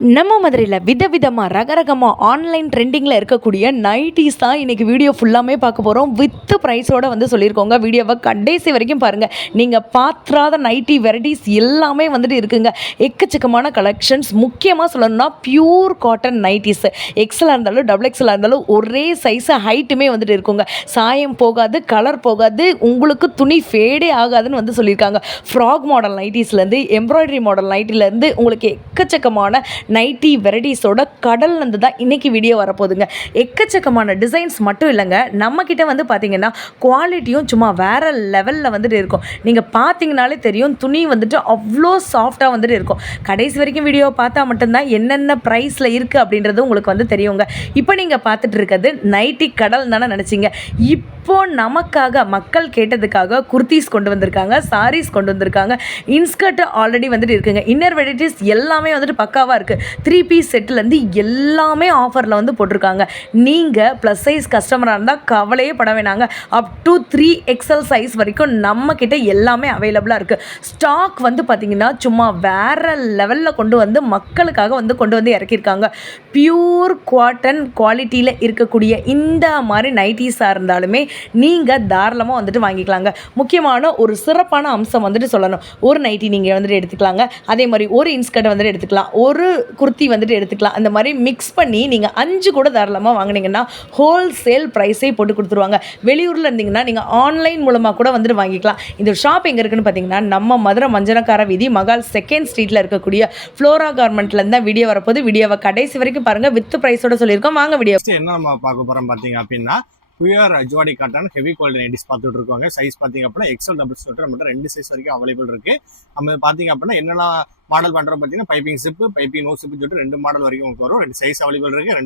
நம்ம மதுரையில் விதவிதமாக ரகரகமாக ஆன்லைன் ட்ரெண்டிங்கில் இருக்கக்கூடிய நைட்டிஸ் தான் இன்றைக்கி வீடியோ ஃபுல்லாமே பார்க்க போகிறோம். வித் ப்ரைஸோடு வந்து சொல்லியிருக்கோங்க. வீடியோவை கடைசி வரைக்கும் பாருங்கள். நீங்கள் பாத்திராத நைட்டி வெரைட்டிஸ் எல்லாமே வந்துட்டு இருக்குங்க. எக்கச்சக்கமான கலெக்ஷன்ஸ். முக்கியமாக சொல்லணும்னா பியூர் காட்டன் நைட்டிஸ். எக்ஸலாக இருந்தாலும் டபுள் எக்ஸலாக இருந்தாலும் ஒரே சைஸு ஹைட்டுமே வந்துட்டு இருக்குங்க. சாயம் போகாது, கலர் போகாது, உங்களுக்கு துணி ஃபேடே ஆகாதுன்னு வந்து சொல்லியிருக்காங்க. ஃப்ராக் மாடல் நைட்டிஸ்லேருந்து எம்ப்ராய்டரி மாடல் நைட்டிலேருந்து உங்களுக்கு எக்கச்சக்கமான நைட்டி வெரைட்டிஸோட கடல் வந்து தான் இன்றைக்கி வீடியோ வரப்போகுதுங்க. எக்கச்சக்கமான டிசைன்ஸ் மட்டும் இல்லைங்க, நம்மக்கிட்ட வந்து பார்த்திங்கன்னா குவாலிட்டியும் சும்மா வேறு லெவலில் வந்துட்டு இருக்கும். நீங்கள் பார்த்தீங்கனாலே தெரியும், துணி வந்துட்டு அவ்வளோ சாஃப்டாக வந்துட்டு இருக்கும். கடைசி வரைக்கும் வீடியோவை பார்த்தா மட்டும்தான் என்னென்ன ப்ரைஸில் இருக்குது அப்படின்றது உங்களுக்கு வந்து தெரியுங்க. இப்போ நீங்கள் பார்த்துட்டு இருக்கிறது நைட்டி கடல் தானே நினச்சிங்க. இப்போது நமக்காக மக்கள் கேட்டதுக்காக குர்த்திஸ் கொண்டு வந்திருக்காங்க, சாரீஸ் கொண்டு வந்திருக்காங்க, இன்ஸ்கர்ட் ஆல்ரெடி வந்துட்டு இருக்குங்க. இன்னர் வெரைட்டிஸ் எல்லாமே வந்துட்டு பக்காவாக இருக்குது. 3 பீஸ் செட்லேருந்து எல்லாமே ஆஃபரில் வந்து போட்டிருக்காங்க. நீங்கள் ப்ளஸ் சைஸ் கஸ்டமராக இருந்தால் கவலையே பட வேணாங்க. அப் டு 3XL சைஸ் வரைக்கும் நம்மக்கிட்ட எல்லாமே அவைலபிளாக இருக்குது. ஸ்டாக் வந்து பார்த்திங்கன்னா சும்மா வேறு லெவலில் கொண்டு வந்து மக்களுக்காக வந்து கொண்டு வந்து இறக்கியிருக்காங்க. பியூர் காட்டன் குவாலிட்டியில் இருக்கக்கூடிய இந்த மாதிரி நைட்டிஸாக இருந்தாலுமே நீங்கள் தாராளமாக வந்துட்டு வாங்கிக்கலாங்க. முக்கியமான ஒரு சிறப்பான அம்சம் வந்துட்டு சொல்லணும். ஒரு நைட்டி நீங்கள் வந்துட்டு எடுத்துக்கலாங்க. அதே மாதிரி ஒரு இன்ஸ்கர்ட்டை வந்துட்டு எடுத்துக்கலாம், ஒரு குர்த்தி வந்துட்டு எடுத்துக்கலாம். அந்த மாதிரி மிக்ஸ் பண்ணி நீங்கள் 5 கூட தாராளமாக வாங்கினீங்கன்னா ஹோல்சேல் ப்ரைஸே போட்டு கொடுத்துருவாங்க. வெளியூரில் இருந்தீங்கன்னா நீங்கள் ஆன்லைன் மூலமாக கூட வந்துட்டு வாங்கிக்கலாம். இந்த ஷாப் எங்கே இருக்குன்னு பார்த்தீங்கன்னா நம்ம மதுரை மஞ்சனக்கார வீதி மகால் 2nd ஸ்ட்ரீட்டில் இருக்கக்கூடிய ஃப்ளோரா கார்மெண்ட்லேருந்து தான் வீடியோ வரப்போது. வீடியோவை கடைசி வரைக்கும் பாருங்கள். வித் ப்ரைஸோட சொல்லியிருக்கோம். வாங்க வீடியோ என்ன நம்ம பார்க்க போகிறோம் பார்த்தீங்க அப்படின்னா பியூர் அஜ்வாடி காட்டன் ஹெவி குவாலிட்டி நைட்டிஸ் பார்த்துட்டு இருக்காங்க. சைஸ் பார்த்தீங்க அப்படின்னா எக்ஸல் டபுள் சொல்லிட்டு நம்மகிட்ட 2 சைஸ் வரைக்கும் அவைலபிள் இருக்குது. நம்ம பார்த்தீங்க அப்படின்னா என்னென்ன மாடல் பண்ணுறோம் பார்த்தீங்கன்னா piping chip, piping no chip சொல்லிட்டு 2 மாடல் வரைக்கும் உங்களுக்கு வரும். 2 சைஸ் அவைலபிள் இருக்குது.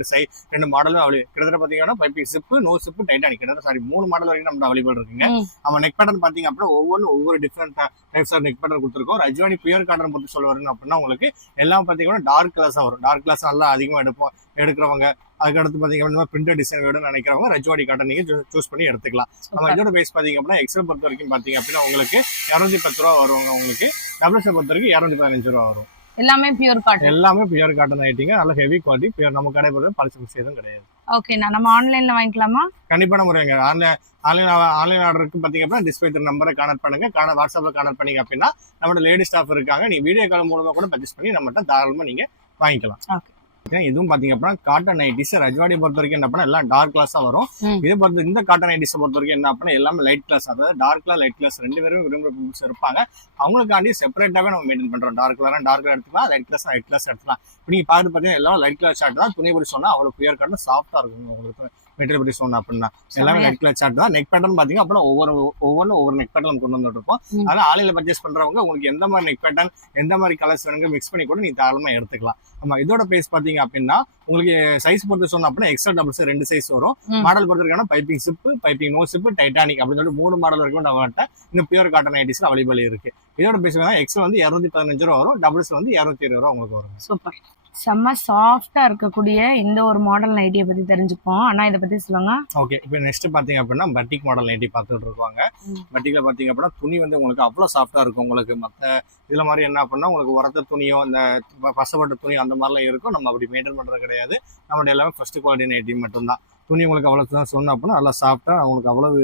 2 மாடலும் அவைலபிள். கிட்டத்தட்ட பார்த்தீங்கன்னா piping chip, no chip, Titanic கிட்டத்தட்ட 3 மாடல் வரைக்கும் நம்ம அவைலபிள் இருக்குங்க. நம்ம நெக் பேட்டர்ன் பார்த்தீங்க அப்படின்னா ஒவ்வொரு different types of neck pattern கொடுத்துருக்கோம். அஜ்வாடி பியூர் காட்டன் பொறுத்து சொல்ல வருங்க அப்படின்னா உங்களுக்கு எல்லாம் பார்த்தீங்கன்னா டார்க் கிளாஸாக வரும். டார்க் கிளாஸ் நல்லா அதிகமாக எடுக்கிறவங்க, அதுக்கடுத்து பார்த்தீங்க அப்படின்னா பிரிண்டட் டிசைன் வேணும்னு நினைக்கிறவங்க ரஜ்வாடி காட்டன் நீங்கள் சூஸ் பண்ணி எடுத்துக்கலாம். நம்ம இதோட பேஸ் பார்த்தீங்க அப்படின்னா எக்ஸல் பொறுத்த வரைக்கும் பார்த்தீங்க அப்படின்னா உங்களுக்கு 210 ரூபா வருவாங்க. உங்களுக்கு டபுள்ஸை பொறுத்த வரைக்கும் 215 ரூபா வரும். எல்லாமே பியூர் காட்டன். எல்லாமே பியூர் காட்டன் ஆயிட்டீங்க. நல்ல ஹெவி குவாலிட்டி. பியூர் நம்ம கடை பொறுத்த பரிசு எதுவும் கிடையாது. ஓகேண்ணா, நம்ம ஆன்லைன்ல வாங்கிக்கலாமா? கண்டிப்பான முறைங்க. ஆன்லைன் ஆர்டருக்கு பார்த்தீங்க அப்படின்னா டிஸ்பிளே நம்பரை கான்டக்ட் பண்ணுங்க. வாட்ஸ்அப்பில் கான்டக்ட் பண்ணீங்க அப்படின்னா நம்மளோட லேடி ஸ்டாஃப் இருக்காங்க. நீ வீடியோ கால் மூலமாக கூட பர்ச்சேஸ் பண்ணி நம்மகிட்ட தாராளமாக நீங்கள் வாங்கிக்கலாம். இதுவும் பாத்தீங்க அப்படின்னா காட்டன் நைட்டிஸ் ரஜ்வாடி பொறுத்த வரைக்கும் என்ன பண்ணா எல்லாம் டார்க் கிளாஸா வரும். இதை பொறுத்த இந்த காட்டன் நைட்டிஸ் பொறுத்த வரைக்கும் என்ன அப்படின்னா எல்லாமே லைட் கிளாஸ், அதாவது டார்க் கிளாஸ் லைட் கிளாஸ் 2 பேரும் விரும்புகிற இருப்பாங்க. அவங்களுக்காண்டி செப்பரேட்டாவே நம்ம மெயின்டைன் பண்றோம். டார்க் கலர் எடுத்துக்கலாம், லைட் கிளாஸ் எடுத்துக்கலாம். இப்போ நீங்க பாத்தீங்கன்னா எல்லாம் லைட் கிளாஸ் ஷார்ட் தான். துணி படி சொன்னா அவ்வளவு பியூர் காட்டன் சாஃப்டா இருக்கும். உங்களுக்கு மெட்டீரியல் படி சொன்னா அப்படின்னா எல்லாமே லைட் கிளாஸ் ஷார்ட் தான். நெக் பேட்டர்ன் பாத்தீங்க அப்படின்னா ஒவ்வொரு நெக் பேட்டர்ன் கொண்டு வந்துட்டு இருப்போம். அதனால ஆன்லைன்ல பர்ச்சேஸ் பண்றவங்க உங்களுக்கு எந்த மாதிரி நெக் பேட்டர்ன், எந்த மாதிரி கலர்ஸ் வேணுங்க மிக்ஸ் பண்ணி கூட நீங்க தாராளமா எடுத்துக்கலாம். ஆமா, இதோட பேஸ் பாத்தீங்க அப்படின்னா உங்களுக்கு சைஸ் பொறுத்து சொன்னா அப்படின்னா எக்ஸ்ட்ரா டபுள்ஸ் 2 சைஸ் வரும். மாடல் பொறுத்திருக்கான piping chip, piping no chip, Titanic அப்படின்னு சொல்லிட்டு 3 மாடல் வரைக்கும் நம்மகிட்ட இந்த பியூர் காட்டன் நைட்டிஸ்ல அவைலபிள் இருக்கு. இதோட பேஸ் எக்ஸ்ட்ரா வந்து 215 ரூபா வரும். டபுள்ஸ் வந்து 220 ரூபா உங்களுக்கு வரும். சூப்பர். செம்ம சாஃப்டா இருக்கக்கூடிய இந்த ஒரு மாடல் நைட்டியை பத்தி தெரிஞ்சுப்போம். ஆனா இதை பத்தி சொல்லுங்க. ஓகே, இப்போ நெக்ஸ்ட் பாத்தீங்க அப்படின்னா பட்டிக் மாடல் நைட்டி பார்த்துட்டு இருக்காங்க. பட்டிக்ல பாத்தீங்க அப்படின்னா துணி வந்து உங்களுக்கு அவ்வளவு சாஃப்டா இருக்கும். உங்களுக்கு மற்ற இதுல மாதிரி என்ன அப்படின்னா உங்களுக்கு உரத்த துணியோ இந்த பசப்பட்ட துணியோ அந்த மாதிரிலாம் இருக்கும். நம்ம அப்படி மெயின்டைன் பண்றது கிடையாது. நம்மளுடைய எல்லாமே ஃபர்ஸ்ட் குவாலிட்டி நைட்டி மட்டும்தான். துணி உங்களுக்கு அவ்வளவு தான் சொன்ன அப்படின்னா நல்லா சாஃப்டா உங்களுக்கு அவ்வளவு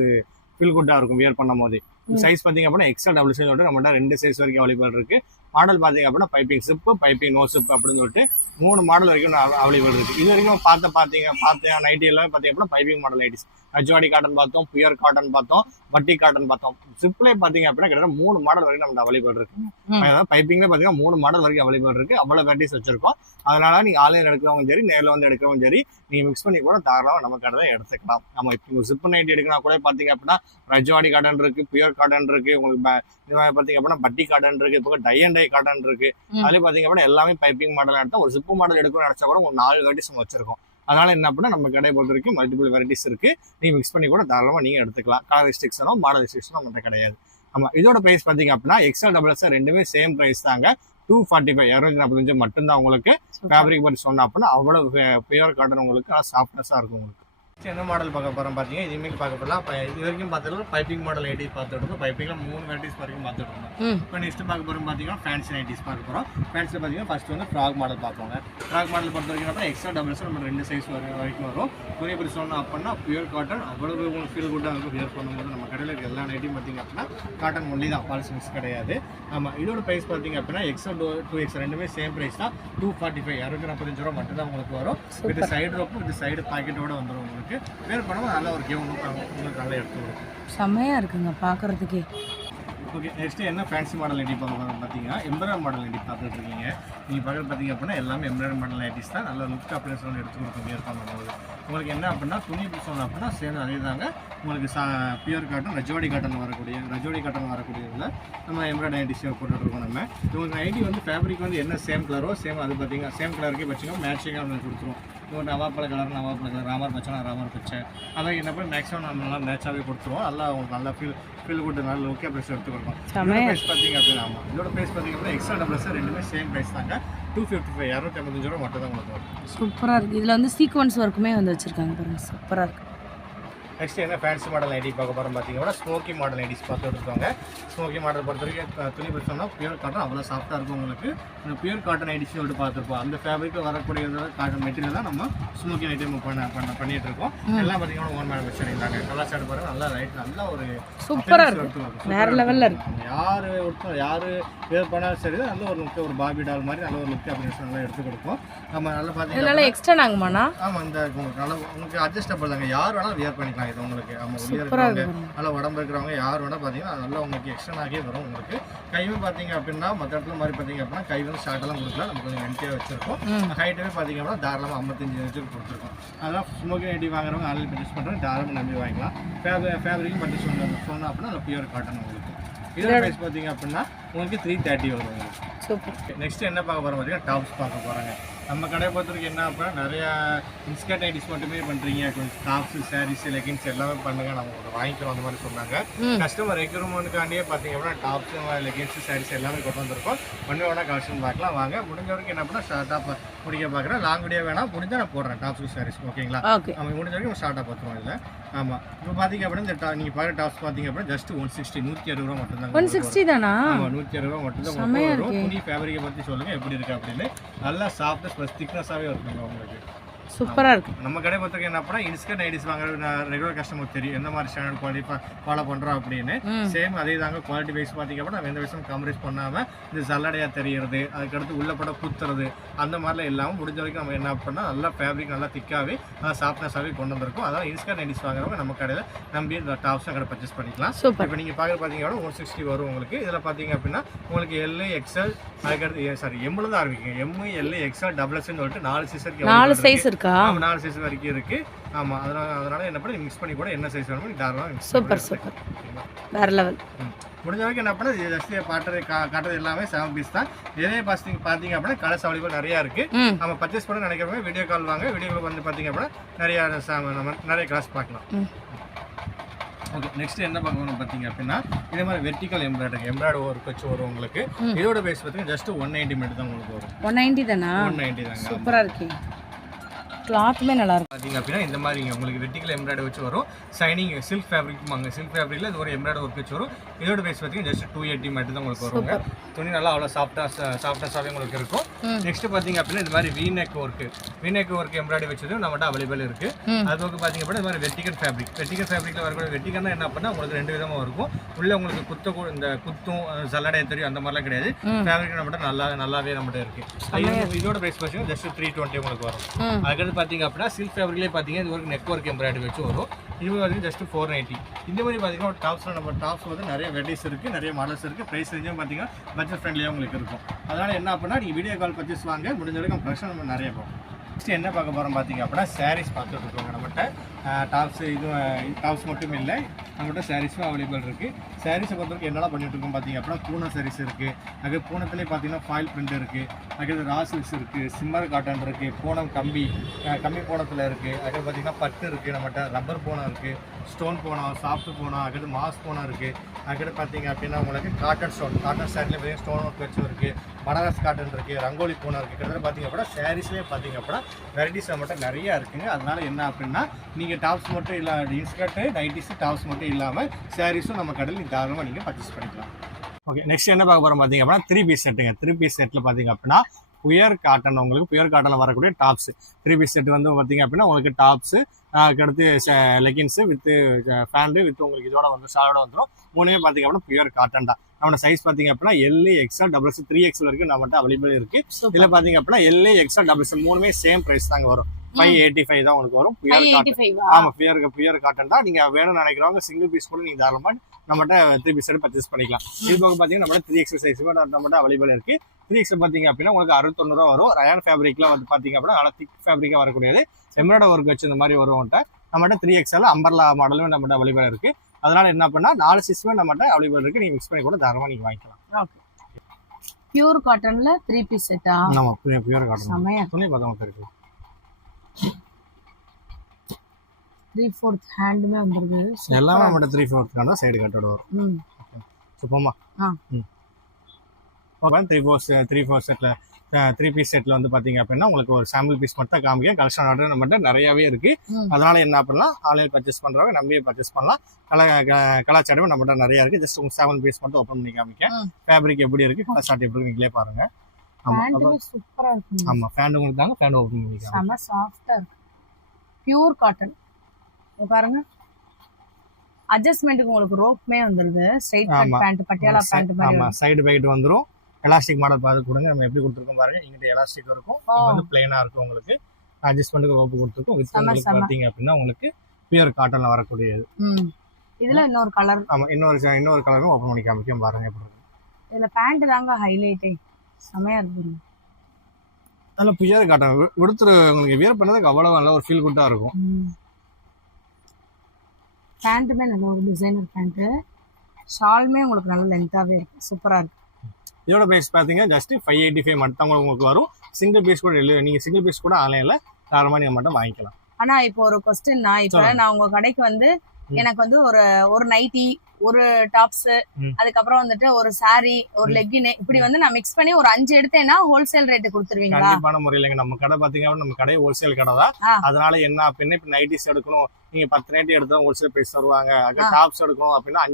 ஃபீல் குட்டா இருக்கும் வியர் பண்ணும் போது. சைஸ் பாத்தீங்க அப்படின்னா எக்ஸ்ட்ரா டபுள் சைஸ் சொல்லிட்டு நம்மகிட்ட 2 சைஸ் வரைக்கும் அவைலபிள் இருக்கு. மாடல் பாத்தீங்க அப்படின்னா piping chip, piping no chip அப்படின்னு சொல்லிட்டு 3 மாடல் வரைக்கும் அவைலபிள் இருக்கு. இது வரைக்கும் பார்த்த நைட்டி எல்லாமே பாத்தீங்க அப்படின்னா பைப்பிங் மாடல் நைட்டிஸ். அஜ்வாடி காட்டன் பார்த்தோம், பியூர் காட்டன் பார்த்தோம், பட்டி காட்டன் பார்த்தோம். சிப்லே பாத்தீங்க அப்படின்னா கிட்டத்தட்ட 3 மாடல் வரைக்கும் நம்ம அவைலபிள் இருக்கு. அதாவது பைப்பிங்ல பாத்தீங்கன்னா 3 மாடல் வரைக்கும் அவைலபிள் இருக்கு. அவ்வளவு வெரைட்டிஸ் வச்சிருக்கோம். அதனால நீங்க ஆன்லைன் எடுக்கிறவங்க சரி, நேரில் வந்து எடுக்கிறவங்க சரி, நீங்க மிக்ஸ் பண்ணி கூட தாராளமாக நம்ம கடை எடுத்துக்கலாம். நம்ம இப்போ சிப்பு நைட்டி எடுக்கணும் கூட பாத்தீங்க அப்படின்னா ரஜ்வாடி காட்டன் இருக்கு, பியூர் காட்டன் இருக்கு, உங்களுக்கு பாத்தீங்க அப்படின்னா பட்டி காட்டன் இருக்கு, இப்போ டை அண்ட் டை காட்டன் இருக்கு. அதுல பாத்தீங்க அப்படின்னா எல்லாமே பைப்பிங் மாடல் எடுத்தா ஒரு சிப்பு மாடல் எடுக்கணும்னு நினைச்சா கூட ஒரு 4 வெரைட்டிஸ் நம்ம வச்சிருக்கோம். அதனால என்ன அப்படின்னா நம்ம கடையை பொறுத்த வரைக்கும் மல்டிபிள் வெரைட்டிஸ் இருக்கு. நீங்க மிக்ஸ் பண்ணி கூட தாராளமா நீங்க எடுத்துக்கலாம். கலர் ரெஸ்ட்ரிக்ஷனோ மாடல் ரெஸ்ட்ரிக்ஷனோ நம்மகிட்ட கிடையாது. ஆமா, இதோட பிரைஸ் பாத்தீங்க அப்படின்னா எக்ஸ்ட்ரா டபுள்ஸ் 2மே சேம் பிரைஸ் தாங்க. 245 245 மட்டும்தான். உங்களுக்கு ஃபேப்ரிக் பற்றி சொன்னா அப்படின்னா அவ்வளவு பியூர் காட்டன் உங்களுக்கு சாஃப்ட்னஸா இருக்கும். உங்களுக்கு என்ன மாடல் பார்க்க போகிறோம் பார்த்தீங்கன்னா இதுவுமே பார்க்க போகலாம். இது வரைக்கும் பார்த்துட்டு பைப்பிங் மாடல் நைட்டிஸ் பார்த்துட்டு இருக்கோம். பைப்பிங்கில் 3 வெரைட்டிஸ் வரைக்கும் பார்த்துட்டு இருக்கோம். இப்போ நெக்ஸ்ட் பார்க்க போகிறோம் பார்த்தீங்கன்னா ஃபேன்சி நைட்டிஸ் பார்க்க போகிறோம். ஃபேன்சியில் பார்த்தீங்கன்னா ஃபர்ஸ்ட் வந்து ஃப்ராக் மாடல் பார்ப்போங்க. ஃப்ராக் மாடல் பொறுத்த வரைக்கும் அப்புறம் எக்ஸ்ட்ரா டபுள்ஸ் நம்ம 2 சைஸ் வரைக்கும் வரும். துணி எப்படி சொன்னோம் அப்படின்னா பியூர் காட்டன் அவ்வளவு உங்களுக்கு ஃபீல் குட்டாக இருக்கும். வியர் பண்ணும்போது நம்ம கடையில் இருக்க எல்லா நைட்டையும் பார்த்தீங்க அப்படின்னா காட்டன் ஒன்லி தான், பாலிசி மிக்ஸ் கிடையாது. ஆமாம், இதோட ப்ரைஸ் பார்த்தீங்க அப்படின்னா எக்ஸ்எல் 2XL ரெண்டுமே சேம் ப்ரைஸ் தான். 245 245 ரூபா மட்டும் தான் உங்களுக்கு வரும். With side rope with side பாக்கெட்டோட வந்துடும். உங்களுக்கு வேறு பண்ணும்போது நல்ல ஒரு கேம் உங்களுக்கு நல்லா எடுத்து வரும். செம்மையா இருக்குங்க பார்க்கறதுக்கே. ஓகே, நெக்ஸ்ட்டு என்ன ஃபேன்சி மாடல் நைட்டி பார்த்தீங்கன்னா எம்ப்ராய்டரி மாடல் நைட்டி பார்த்துட்டு இருக்கீங்க. நீங்கள் பார்க்குறது பார்த்தீங்க அப்படின்னா எல்லாமே எம்ப்ராய்டரி மாடல் நைட்டிஸ் தான். நல்ல லுக் அப்படியே சொல்லி எடுத்து கொடுக்கும் வியர் பண்ணும்போது. உங்களுக்கு என்ன அப்படின்னா துணி எப்படி சொல்லணும் அப்படின்னா சேர்ந்து அதே தாங்க. உங்களுக்கு பியூர் காட்டன் ரஜோடி காட்டன் வரக்கூடியதில் நம்ம எம்ப்ராய்டரி நைட்டிஸ் போட்டுட்ருக்கோம். நம்ம உங்களுக்கு நைட்டி வந்து ஃபேப்ரிக் வந்து என்ன சேம் கலரோ சேம் அது பார்த்தீங்கன்னா சேம் கலருக்கே வச்சுக்கோங்க, மேட்சிங்காக நம்ம கொடுத்துருவோம். இப்போ நவாப்பழ கலர் ராமர் பச்சைனா ராமர் பச்சை அதை என்ன பண்ணி மேக்ஸிமம் நம்ம நல்லா மேட்சாகவே கொடுத்துருவோம். நல்லா உங்களுக்கு நல்லா ஃபீல் குட் நல்ல ஓகே ப்ரைஸ் எடுத்து கொடுப்போம். ப்ரைஸ் பார்த்தீங்க அப்படின்னா ஆமாம், இதோட ப்ரைஸ் பார்த்தீங்க அப்படின்னா எக்ஸ்ட்ரா டபுள்ஸ் ரெண்டுமே சேம் ப்ரைஸ் தாங்க. 255 255 ரூபா மட்டும் தான் உங்களுக்கு வரும். சூப்பராக இருக்குது. இதில் வந்து சீக்வன்ஸ் ஒர்க்குமே வந்து வச்சுருக்காங்க பாருங்கள், சூப்பராக இருக்குது. நெக்ஸ்ட் என்ன ஃபேன்சி மாடல் நைட்டி பார்க்க போகிறோம் பார்த்தீங்கன்னா ஸ்மோக்கி மாடல் நைட்டிஸ் பார்த்துட்டு இருக்காங்க. ஸ்மோக்கி மாடல் பொறுத்த வரைக்கும் துணி பிரச்சனை பியூர் காட்டன் அவ்வளோ சாஃப்ட்டாக இருக்கும். உங்களுக்கு பியூர் காட்டன் நைட்டிஸ் சொல்லிட்டு பார்த்துருப்போம். அந்த ஃபேப்ரிக்கில் வரக்கூடிய காட்டன் மெட்டீரியல் தான் நம்ம ஸ்மோக்கி நைட்டி பண்ணிட்டு இருக்கோம். எல்லாம் பார்த்தீங்கன்னா ஓன் மேனுஃபேக்சரிங் தாங்க. கலர் ஷர்ட் பாருங்கள், நல்லா லைட் நல்லா ஒரு சூப்பராக இருக்கும், வேறு லெவலில் இருக்கும். யார் வேர் பண்ணாலும் சரி நல்ல ஒரு லுக்கு, ஒரு பாபி டால் மாதிரி நல்ல ஒரு லுக்கு அப்படின்னு நல்லா எடுத்து கொடுப்போம். நம்ம நல்லா பார்த்தீங்கன்னா நல்லா எக்ஸ்ட்ரா நாங்கம்மாண்ணா. ஆமாம், இந்த உங்களுக்கு நல்லா உங்களுக்கு அட்ஜஸ்டபிள் தாங்க. யார் வேணாலும் வியர் பண்ணிக்கலாம். இது உங்களுக்கு இருக்கிறவங்க நல்லா உடம்பு இருக்கிறவங்க யார் வேணால் பார்த்தீங்கன்னா நல்லா உங்களுக்கு எக்ஸ்டர்னாகவே வரும். உங்களுக்கு கையும் பார்த்தீங்க அப்படின்னா மற்ற இடத்துல மாதிரி பார்த்தீங்க அப்படின்னா கை வந்து ஷார்ட்டெல்லாம் கொடுக்கலாம். நம்ம கொஞ்சம் வெண்டியாக வச்சிருக்கோம். ஹைட்டுமே பார்த்தீங்க அப்படின்னா தாராளமாக 55 இன்ச்சுக்கு கொடுத்துருக்கோம். அதெல்லாம் ஸ்மோக்கி நைட்டி வாங்குறவங்க ஆன்லைன் பர்ச்சேஸ் பண்ணுறவங்க தாராளமாக நம்பி வாங்கிக்கலாம். ஃபேப்ரிக்கும் பண்ணி சொன்னோம் அப்படின்னா நல்லா பியூர் காட்டன் உங்களுக்கு. இதோட ப்ரைஸ் பார்த்தீங்க அப்படின்னா உங்களுக்கு 330 வரும் உங்களுக்கு. சூப்பர். நெக்ஸ்ட் என்ன பார்க்க போகிறோம் பார்த்தீங்கன்னா டாப்ஸ் பார்க்க போகிறாங்க. நம்ம கடையை பொறுத்தவரைக்கும் என்ன அப்படின்னா நிறையா இன்ஸ்கர்ட் நைட்டிஸ் மட்டுமே பண்ணுறீங்க, கொஞ்சம் டாப்ஸ் சாரீஸ் லெகின்ஸ் எல்லாமே பண்ணுங்க, நம்ம ஒரு வாங்கிக்கிறோம் அந்த மாதிரி சொன்னாங்க. கஸ்டமர் ரெக்யூர்மெண்ட்டுக்காண்டியே பார்த்தீங்க அப்படின்னா டாப்ஸ் லெகின்ஸ் சாரீஸ் எல்லாமே கொண்டு வந்திருக்கோம். ஒன்று வேணா கலெக்ஷன் பார்க்கலாம் வாங்க. முடிஞ்ச வரைக்கும் என்ன பண்ணால் ஷார்ட்டாக முடிக்க பார்க்குறேன். லாங் வீடியோ வேணால் முடிஞ்சால் நான் போடுறேன் டாப்ஸ் சாரீஸ். ஓகேங்களா? நம்ம முடிஞ்ச வரைக்கும் ஷார்ட்டாக பார்த்துருவோம் இல்லை. ஆமாம், இப்போ பார்த்தீங்க அப்படின்னா இந்த நீங்கள் பார்க்குற டாப்ஸ் பார்த்தீங்க அப்படின்னா ஜஸ்ட் 160 160 ரூபா மட்டும்தான். 160 தானா? ஆமாம், 160 ரூபா மட்டும்தான் வரும். துணி ஃபேப்ரிக்கை பற்றி சொல்லுங்கள் எப்படி இருக்குது அப்படின்னு. நல்லா சாஃப்ட் திக்னஸாகவே இருக்குங்க உங்களுக்கு. சூப்பராக இருக்கும். நம்ம கடை பொறுத்தவரைக்கும் என்ன பண்ணால் இன்ஸ்கர்ட் நைட்டிஸ் வாங்குறது ரெகுலர் கஸ்டமருக்கு தெரியும் எந்த மாதிரி ஸ்டாண்டர்ட் குவாலிட்டி ஃபாலோ பண்ணுறோம் அப்படின்னு. சேம் அதே தாங்க. குவாலிட்டி வைஸ் பார்த்தீங்க அப்படின்னா நம்ம எந்த விஷயம் காம்ப்ரமைஸ் பண்ணாமல் இந்த சல்லடையாக தெரிகிறது, அதுக்கடுத்து உள்ளப்பட குத்துறது அந்த மாதிரிலாம் இல்லாமல் முடிஞ்ச வரைக்கும் நம்ம என்ன பண்ணால் நல்லா ஃபேப்ரிக் நல்லா திக்காகவே நல்லா சாஃப்ட்னஸாகவே கொண்டு வந்திருக்கும். அதனால் இன்ஸ்கர்ட் நைட்டிஸ் வாங்குறவங்க நம்ம கடையில் நம்பி இந்த டாப்ஸும் கடை பர்ச்சேஸ் பண்ணிக்கலாம். இப்போ நீங்கள் பார்த்தீங்க அப்படின்னா 160 வரும் உங்களுக்கு. இதில் பார்த்தீங்க அப்படின்னா உங்களுக்கு எல் எக்ஸ்எல் அதுக்கடுத்து எம்மில் தான் ஆரம்பிக்குங்க. எம் எல் எக்ஸ்எல் டபுள்ஸ்ன்னு சொல்லிட்டு 4 சைஸ் இருக்கு. 4 சைஸ் வரைக்கும் இருக்கு. ஆமா, அதனால என்ன பண்ணி மிக்ஸ் பண்ணி கூட என்ன சைஸ் வேணுமோ தாராளமாக. சூப்பர் வேற லெவல். முடிஞ்ச வரைக்கும் என்ன பண்ண ஜஸ்ட் காட்டுறது எல்லாமே 7 பீஸ் தான். இதே பார்த்தீங்க அப்படின்னா கலர்ஸ் அவைலபிள் நிறையா இருக்கு. நம்ம பர்ச்சேஸ் பண்ண நினைக்கிறவங்க வீடியோ கால் வாங்க. வீடியோ கால் வந்து பார்த்தீங்க அப்படின்னா நிறைய கலர்ஸ் பார்க்கலாம். ஓகே, நெக்ஸ்ட் என்ன பார்க்கணும் பார்த்தீங்க அப்படின்னா இதே மாதிரி வெர்டிக்கல் எம்ப்ராய்டரி ஒர்க் வச்சு வரும் உங்களுக்கு. இதோட பேஸ் பார்த்தீங்கன்னா ஜஸ்ட் 190 மட்டும் தான் உங்களுக்கு வரும். 190 தானா? 190 தாங்க. சூப்பராக இருக்கு. கிளாத்துமே நல்லா இருக்கும். பார்த்தீங்க அப்படின்னா இந்த மாதிரி உங்களுக்கு வெர்டிக்கல் எம்ப்ராய்டரி வச்சு வரும். ஷைனிங் சில்க் ஃபேப்ரிக் சில்க் ஃபேப்ரிக்கில் இது ஒரு எம்ப்ராய்டரி ஒர்க் வச்சு வரும். இதோட பேஸ் பார்த்தீங்கன்னா ஜஸ்ட் 280 மட்டும் தான் உங்களுக்கு வருவாங்க. துணி நல்லா அவ்வளோ சாஃப்டாகவே உங்களுக்கு இருக்கும். நெக்ஸ்ட் பார்த்தீங்க அப்படின்னா இந்த மாதிரி வீநெக் ஒர்க் எம்ப்ராய்டரி வச்சது நம்மகிட்ட அவைலபிள் இருக்கு. அது வந்து பார்த்தீங்க அப்படின்னா இந்த மாதிரி வெர்டிக்கல் ஃபேப்ரிக்கில் வரக்கூடிய வெர்டிக்கல்னா என்ன பண்ணால் உங்களுக்கு 2 விதமாக இருக்கும். உள்ள உங்களுக்கு இந்த குத்தும் சல்லடை தெரியும் அந்த மாதிரிலாம் கிடையாது. ஃபேப்ரிக் நம்மகிட்ட நல்லாவே நம்மகிட்ட இருக்கு. இதோட பேஸ் பார்த்தீங்கன்னா ஜஸ்ட் 320 உங்களுக்கு வரும். அதுக்கடுத்து பார்த்தீங்க அப்படின்னா சில்க் ஃபேப்ரிக்லேயே பார்த்தீங்கன்னா இது ஒரு நெக் ஒர்க் எம்ப்ராய்டரி வச்சு வரும். இது வந்து ஜஸ்ட் 490. இந்த மாதிரி பார்த்தீங்கன்னா டாப்ஸில் நம்ம டாப்ஸ் வந்து நிறைய வெரைட்டிஸ் இருக்குது, நிறைய மாடல்ஸ் இருக்குது. ப்ரைஸ் ரேஞ்சும் பார்த்தீங்கன்னா பட்ஜெட் ஃப்ரெண்ட்லியாக உங்களுக்கு இருக்கும். அதனால் என்ன அப்படின்னா நீங்கள் வீடியோ கால் பர்ச்சேஸ் வாங்க. முடிஞ்ச வரைக்கும் கலெக்ஷன் நம்ம நிறைய போகும். நெக்ஸ்ட் என்ன பார்க்க போகிறோம் பார்த்தீங்க அப்படின்னா சாரீஸ் பார்த்துட்டு இருக்கோங்க. நம்மகிட்ட டாப்ஸ் டாப்ஸ் மட்டும் இல்லை, நம்மகிட்ட சாரீஸும் அவைலபிள் இருக்குது. சாரீஸை பொறுத்தவரைக்கும் என்னெல்லாம் பண்ணிட்டு இருக்கோம் பார்த்தீங்க அப்படின்னா பூனை சாரீஸ் இருக்குது, அது பூனத்துலேயே பார்த்தீங்கன்னா ஃபாயில் பிரிண்ட் இருக்குது, அதுக்கு ரா சில்க்ஸ் இருக்குது, சிம்மர் காட்டன் இருக்குது, பூனம் கம்பி பூனத்தில் இருக்குது, அதுக்கு பார்த்தீங்கன்னா பட்டு இருக்குது, நம்மகிட்ட ரப்பர் பூனம் இருக்குது, ஸ்டோன் பூனம், சாஃப்ட் பூனம், அதுக்கு மாஸ் பூனம் இருக்குது, அதுக்கு பார்த்தீங்க அப்படின்னா உங்களுக்கு காட்டன் சாரியில் வெறும் ஸ்டோன் ஒர்க் வச்சும் இருக்குது, பனாரஸ் காட்டன் இருக்குது, ரங்கோலி பூனம் இருக்குது. கிட்டத்தட்ட பார்த்தீங்க அப்படின்னா சாரீஸ்லேயே பார்த்தீங்க அப்படின்னா வெரைட்டிஸ் மட்டும் நிறையா இருக்குங்க. அதனால என்ன அப்படின்னா நீங்கள் டாப்ஸ் மட்டும் இல்லை, இன்ஸ்கர்ட்டு நைட்டிஸு டாப்ஸ் மட்டும் இல்லாமல் சாரீஸும் நம்ம கடையில் தாராளமாக நீங்கள் பர்ச்சேஸ் பண்ணிக்கலாம். ஓகே, நெக்ஸ்ட் என்ன பார்க்க போகிறோம் பார்த்தீங்க அப்படின்னா 3 பீஸ் செட்டுங்க. 3 பீஸ் செட்டில் பார்த்தீங்க அப்படின்னா புயர் காட்டன், உங்களுக்கு புயர் காட்டனில் வரக்கூடிய டாப்ஸ் 3 பீஸ் செட் வந்து பார்த்தீங்க அப்படின்னா உங்களுக்கு டாப்ஸு, அடுத்து லெகின்ஸு வித்து பேண்ட்டு வித்து உங்களுக்கு இதோட வந்து ஷாலோட வந்துடும். மூணுமே பார்த்தீங்க அப்படின்னா புயர் காட்டன் தான். நம்மளோட சைஸ் பார்த்தீங்க அப்படின்னா எல்ஏ எக்ஸ்எல் டபுள் எக்ஸ் 3XL வரைக்கும் நம்மகிட்ட அவைலபிள் இருக்குது. இதில் பார்த்தீங்க அப்படின்னா எல்ஏ எக்ஸ்எல் டபுள் எக்ஸ் மூணுமே சேம் ப்ரைஸ் தாங்க வரும். 585 தான் உங்களுக்கு வரும். புயர் காட்டன். ஆமாம், புயர் காட்டன் தான். நீங்கள் வேணும்னு நினைக்கிறவங்க சிங்கிள் பீஸ் கூட நீங்கள் தாராளமாக நம்மகிட்ட 3 பீஸ் எடுத்து பர்ச்சேஸ் பண்ணிக்கலாம். இது போக பார்த்தீங்கன்னா நம்மளோட 3XL சைஸ் நம்மகிட்ட அவைலபிள் இருக்குது. 3XL பார்த்தீங்க அப்படின்னா உங்களுக்கு 69 ரூபா வரும். ரயான் ஃபேப்ரிக்ல வந்து பார்த்தீங்க அப்படின்னா நல்லா திக் ஃபேப்ரிக்காக வரக்கூடியது, எம்ப்ராய்டரி ஒர்க் வச்சு இந்த மாதிரி வரும். நம்மகிட்ட 3XL அம்பர்லா மாடலும் நம்மகிட்ட அவைலபிள் இருக்குது. அதனால என்ன பண்ணால் 4 சைஸுமே நம்மகிட்ட அவைலபிள் இருக்குது. நீங்கள் மிக்ஸ் பண்ணி கூட தாராளமாக நீங்கள் வாங்கிக்கலாம். பியூர் காட்டன்ல 3 பீஸ் செட்டா? ஆமாம், பியூர் காட்டன் துணி பார்த்தவங்க இருக்குது. 3/4 ஹேண்டுமே வந்துருது. எல்லாமே நம்மகிட்ட 3/4 காண்டா சைடு கட்டோட வரும். சுப்பமா 3/4 செட்டில் 3 பீஸ் செட்டில் வந்து பார்த்தீங்க அப்படின்னா உங்களுக்கு ஒரு சாம்பிள் பீஸ் மட்டும் தான் காமிக்க. கலெக்ஷன் ஆர்டர் நம்மகிட்ட நிறையாவே இருக்குது. அதனால என்ன பண்ணலாம், ஆன்லைன் பர்ச்சேஸ் பண்ணுறவங்க நம்பியே பர்ச்சேஸ் பண்ணலாம். கலாச்சாரமே நம்மகிட்ட நிறையா இருக்குது. ஜஸ்ட் உங்கள் 7 பீஸ் மட்டும் ஓப்பன் பண்ணி காமிக்க. ஃபேப்ரிக் எப்படி இருக்குது, கலர் ஷார்ட் எப்படி இருக்கு நீங்களே பாருங்க. சூப்பரா இருக்கு. ஆமாம், ஃபேண்ட் உங்களுக்கு தாங்க, ஃபேண்ட் ஓப்பன் பண்ணி காமிக்க. செம சாஃப்ட்டா இருக்கு. பியூர் காட்டன் பாருங்க. அட்ஜஸ்ட்மென்ட்க்கு உங்களுக்கு ரோப்மே வந்துருது. Straight cut pant, Patiala pant மாதிரி. ஆமா, சைடு பைட் வந்துரும். எலாஸ்டிக் மாடல் பார்த்து கொடுங்க. நம்ம எப்படி கொடுத்துருக்கோம் பாருங்க. இங்கிட்ட எலாஸ்டிக் இருக்கும், இது வந்து பிளைனா இருக்கும். உங்களுக்கு அட்ஜஸ்ட்மென்ட்க்கு ரோப் கொடுத்துருக்கோம். வித் உங்களுக்கு பாத்தீங்க அப்படின்னா உங்களுக்கு பியூர் காட்டன்ல வரக்கூடியது. இதுல இன்னொரு கலர். ஆமா, இன்னொரு கலரும் ஓபன் பண்ணி காமிக்கேன் பாருங்க எப்படி இருக்கு. இதுல பேண்ட் தாங்க ஹைலைட்டே. செமையா இருக்கு. நல்ல பியூர் காட்டன் கொடுத்துரு. உங்களுக்கு வியர் பண்ணதுக்கு அவ்வளவு நல்ல ஒரு ஃபீல் குட்டா இருக்கும். பேண்ட்டுமே நல்ல ஒரு டிசைனர் பேண்ட்டு. ஷால்மே உங்களுக்கு நல்ல லென்த்தாகவே இருக்குது. சூப்பராக இருக்குது. இதோட ப்ரைஸ் பார்த்தீங்க ஜஸ்ட் 585 மட்டும் உங்களுக்கு வரும். சிங்கிள் பீஸ் கூட இல்லை, நீங்கள் சிங்கிள் பீஸ் கூட ஆன்லைனில் தாராளமாக நீங்கள் மட்டும் வாங்கிக்கலாம். ஆனால் இப்போ ஒரு கொஸ்டின்னா, இப்போ நான் உங்கள் கடைக்கு வந்து எனக்கு வந்து ஒரு நைட்டி, ஒரு டாப்ஸ், அதுக்கப்புறம் வந்துட்டு ஒரு சாரி, ஒரு லெக்கின், இப்படி வந்து நான் மிக்ஸ் பண்ணி ஒரு 5 எடுத்தேன்னா ஹோல்சேல் ரேட்டு கொடுத்துருவீங்களா? கண்டிப்பான முறையிலங்க. நம்ம கடை பாத்தீங்கன்னா நம்ம கடை ஹோல்சேல் கடை தான். அதனால என்ன அப்படின்னா இப்ப நைட்டிஸ் எடுக்கணும், நீங்க 10 நைட்டி எடுத்தா ஹோல்சேல் பிரைஸ் தருவாங்க. டாப்ஸ் எடுக்கணும் அப்படின்னா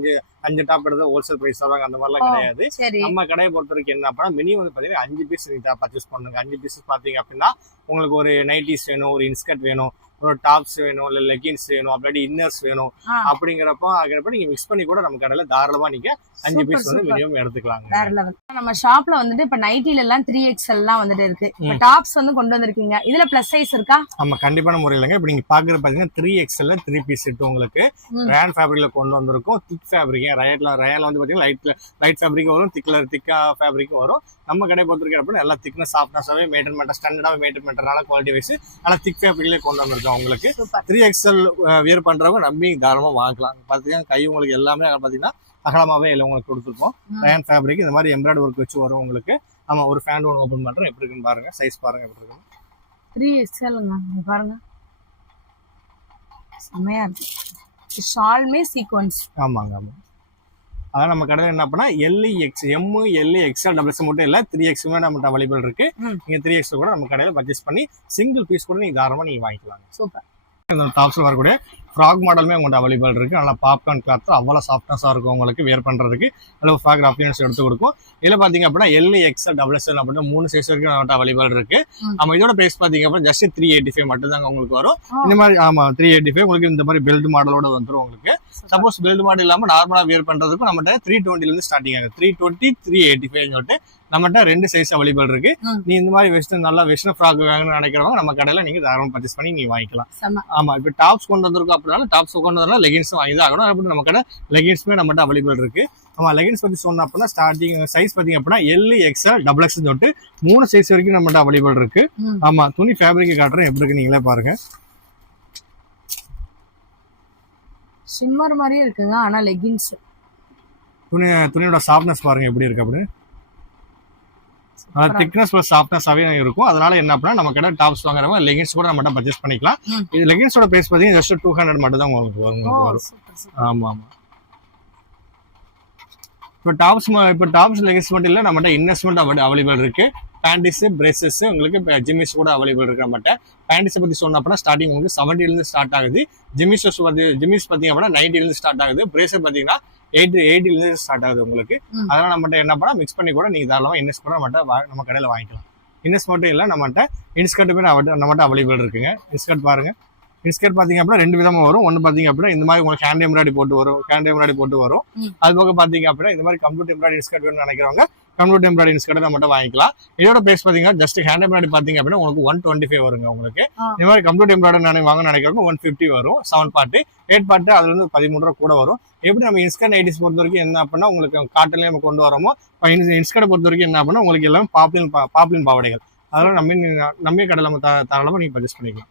5 டாப் எடுத்தா ஹோல்சேல் பிரைஸ் தருவாங்க. அந்த மாதிரிலாம் கிடையாது. நம்ம கடையை பொறுத்த வரைக்கும் என்ன அப்படின்னா மினிமம் வந்து பாத்தீங்கன்னா 5 பீஸ் நீங்க பர்ச்சேஸ் பண்ணுங்க. 5 பீஸ் பாத்தீங்க அப்படின்னா உங்களுக்கு ஒரு நைட்டிஸ் வேணும், ஒரு இன்ஸ்கர்ட் வேணும், ஒரு டாப்ஸ் வேணும், இல்ல லெகின்ஸ் வேணும், அப்படி இன்னர்ஸ் வேணும். அப்படிங்கிறப்ப நீங்க மிக்ஸ் பண்ணி கூட நம்ம கடையில தாராளமா நீங்க 5 பீஸ் வந்து மினிமம் எடுத்துக்கலாங்க. நம்ம ஷாப்ல வந்துட்டு இப்ப நைட்டில எல்லாம் 3XL எல்லாம் வந்துட்டு இருக்கு. இப்ப டாப்ஸ் வந்து கொண்டு வந்திருக்கீங்க. இதுல பிளஸ் சைஸ் இருக்கா? ஆமா, கண்டிப்பான முறையிலங்க. இப்ப நீங்க பாக்குறது பாத்தீங்கன்னா 3XL 3 பீஸ் செட் உங்களுக்கு ரேன் ஃபேப்ரிக்ல கொண்டு வந்திருக்கும். திக் ஃபேப்ரிக் ரயான்ல வந்து பாத்தீங்கன்னா லைட் ஃபேப்ரிக் வரும், திக்கா ஃபேப்ரிக் வரும். நம்ம கடை பொறுத்திருக்கிறப்ப நல்லா திக்னஸ் சாஃப்ட்னஸாவே மெயின்டைன் பண்ற ஸ்டாண்டர்டாவே மெயின்டைன் பண்றதுனால குவாலிட்டி வைஸ் நல்லா திக் ஃபேப்ரிக்லயே கொண்டு வந்திருக்கோம் உங்களுக்கு. 3XL வியர் பண்றவங்க நம்பி தாராளமா வாங்கலாம். பாத்தீங்கன்னா கை உங்களுக்கு எல்லாமே பாத்தீங்கன்னா அகலமாவே இல்லை உங்களுக்கு கொடுத்துருப்போம். ரயான் ஃபேப்ரிக் இந்த மாதிரி எம்ப்ராய்டரி ஒர்க் வச்சு வரும் உங்களுக்கு. ஆமா, ஒரு ஃபேண்ட் ஒன்று ஓப்பன் பண்றேன், எப்படி இருக்குன்னு பாருங்க. சைஸ் பாருங்க எப்படி இருக்கு. 3XLங்க பாருங்க, செமையா இருக்கு. ஷால்மே சீக்வென்ஸ். ஆமாங்க, ஆமா. அதான் நம்ம கடையில் என்ன பண்ணா XL மட்டும் இல்லை, 3XL நம்மகிட்ட அவைலபிள் இருக்கு. நீங்க 3XL கூட நம்ம கடையில பர்ச்சேஸ் பண்ணி சிங்கிள் பீஸ் கூட நீங்க தாராளமா நீங்க வாங்கிக்கலாம். சூப்பர். இந்த டாப்ஸ்ல வரக்கூடிய ஃப்ராக் மாடலுமே உங்கள்கிட்ட அவைலபிள் இருக்கு. நல்லா பாப்கார்ன் கிளாத் அவ்வளோ சாஃப்ட்னஸாக இருக்கும் உங்களுக்கு வியர் பண்ணுறதுக்கு. அளவு ஃப்ராக் அப்பியரன்ஸ் எடுத்து கொடுக்கும். இதில் பார்த்தீங்க அப்படின்னா XL XXL அப்படின்னா 3 சைஸ் வரைக்கும் நம்மகிட்ட அவைலபிள் இருக்கு. நம்ம இதோட பிரைஸ் பார்த்தீங்க அப்படின்னா ஜஸ்ட் 385 மட்டும் தாங்க உங்களுக்கு வரும். இந்த மாதிரி 385 உங்களுக்கு இந்த மாதிரி பெல்ட் மாடலோட வந்துடும் உங்களுக்கு. சப்போஸ் பெல்ட் மாடல் இல்லாமல் நார்மலாக வியர் பண்ணுறதுக்கும் நம்மகிட்ட 320 ஸ்டார்டிங் ஆகுது. 320 385 சொல்லிட்டு நம்மகிட்ட 2 சைஸ் அவைலபிள் இருக்கு. நீ இந்த மாதிரி வெஸ்டர்ன் ஃப்ராக் வாங்கணும்னு நினைக்கிறவங்க நம்ம கடையில நீங்க தாராளமா பர்ச்சேஸ் பண்ணி நீங்க வாங்கிக்கலாம். ஆமா, இப்போ டாப்ஸ் கொண்டு வந்திருக்கோம் அப்படின்னா டாப்ஸ் கொண்டு வந்தாலும் லெகின்ஸ் வாங்கி தான் ஆகணும். அப்படி நம்ம கடை லெகின்ஸுமே நம்மகிட்ட அவைலபிள் இருக்கு. ஆமா, லெகின்ஸ் பத்தி சொன்ன அப்படின்னா ஸ்டார்டிங் சைஸ் பாத்தீங்க அப்படின்னா XL XXL தொட்டு 3 சைஸ் வரைக்கும் நம்மகிட்ட அவைலபிள் இருக்கு. ஆமா, துணி ஃபேப்ரிக் காட்டுறேன் எப்படி இருக்கு நீங்களே பாருங்க. ஷிம்மர் மாதிரியே இருக்குங்க, ஆனா லெகின்ஸ் துணியோட சாஃப்ட்னஸ் பாருங்க எப்படி இருக்கு அப்படின்னு. திக்னஸ் ப்ளஸ் சாஃப்ட்னஸாவே இருக்கும். அதனால என்ன அப்படின்னா நம்ம கடை டாப்ஸ் வாங்குறவங்க லெகின்ஸ் கூட நம்ம பர்ச்சேஸ் பண்ணிக்கலாம். இது லெகின்ஸோட பிரைஸ் பார்த்தீங்கன்னா ஜஸ்ட் 200 மட்டும் தான் உங்களுக்கு வரும். ஆமா ஆமா. இப்போ டாப்ஸ் லெகின்ஸ் மட்டும் இல்லை, நம்மகிட்ட இன்வெஸ்ட்மெண்ட் அவைலபிள் இருக்கு. பேண்டிஸ் பிரேசஸ் உங்களுக்கு ஜிம்மிஸ் கூட அவைலபிள் இருக்கு. நம்மகிட்ட பேண்டிஸை பற்றி சொன்ன அப்படின்னா ஸ்டார்டிங் உங்களுக்கு 70 ஸ்டார்ட் ஆகுது. ஜிம்மிஸ் பார்த்தீங்க அப்படின்னா 90 ஸ்டார்ட் ஆகுது. பிரேசர் பார்த்தீங்கன்னா 80 ஸ்டார்ட் ஆகுது உங்களுக்கு. அதெல்லாம் நம்மகிட்ட என்ன பண்ணா மிக்ஸ் பண்ணி கூட நீங்க தாராளமாக இன்வெஸ்ட் கூட நம்ம கடையில் வாங்கிக்கலாம். இன்வெஸ்ட் மட்டும் இல்லை, நம்மகிட்ட இன்ஸ்கர்ட் நம்மகிட்ட அவைலபிள் இருக்குங்க. இன்ஸ்கர்ட் பாருங்க. இன்ஸ்கர்ட் பாத்தீங்க அப்படின்னா 2 விதமா வரும். ஒன்னு பாத்தீங்க அப்படின்னா இந்த மாதிரி உங்களுக்கு ஹேண்ட் எம்ப்ராய்டரி போட்டு வரும். அது போக பாத்தீங்க அப்படின்னா இந்த மாதிரி கம்ப்யூட்டர் எம்ப்ராய்டரி இன்ஸ்கர்ட் வேணும்னு நினைக்கிறவங்க கம்ப்யூட்டர் எம்ப்ராய்டரி இன்ஸ்கர்ட் நம்மகிட்ட வாங்கிக்கலாம். இதோட பிரைஸ் பாத்தீங்கன்னா ஜஸ்ட் ஹேண்ட் எம்ப்ராய்டரி பாத்தீங்க அப்படின்னா உங்களுக்கு 125 வருங்க உங்களுக்கு. இந்த மாதிரி கம்ப்யூட்டர் எம்ப்ராய்டரி வாங்க நினைக்கிறவங்க 150 வரும். 7 பார்ட் 8 பார்ட் அதுல இருந்து 13 கூட வரும். எப்படி நம்ம இன்ஸ்கர்ட் நைட்டிஸ் பொறுத்த வரைக்கும் என்ன அப்படின்னா உங்களுக்கு காட்டன்லயே நம்ம கொண்டு வரோமோ, இன்ஸ்கர்ட் பொறுத்த வரைக்கும் என்ன அப்படின்னா உங்களுக்கு எல்லாமே பாப்ளின் பாவடைகள். அதெல்லாம் நம்ம கடையில் நம்ம தாராளமாக நீங்க பர்ச்சேஸ் பண்ணிக்கலாம்.